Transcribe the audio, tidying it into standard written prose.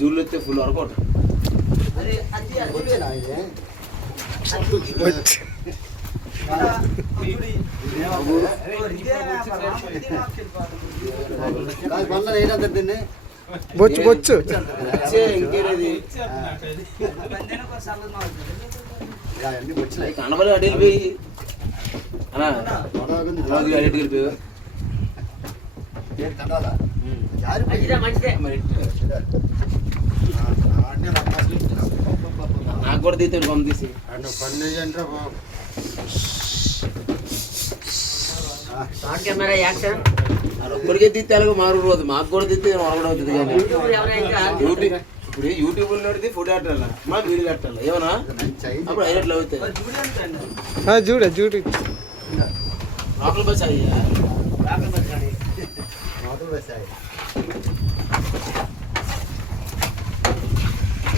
జూలు వస్తే full work out. బొచ్చు బొచ్చు ఇంకేది కనబడి అడిగి వెళ్ళిపోయి అడిగి వెళ్ళిపోయి నాకు కూడా తీస్తాడు బొమ్మ తీసి ఒక్కడికే తీస్తే అలాగే మారు రోజు మాకు కూడా తీస్తే మరొకటి అవుతుంది. కానీ ఇప్పుడు యూట్యూబ్ ఉన్నది ఫుడ్ కట్టాల మా వీడియో కట్టాలి ఏమన్నా అప్పుడు హైలైట్లు అవుతాయి. చూడ చూడు లోకల్ బస్ అయ్యా లోకల్ బస్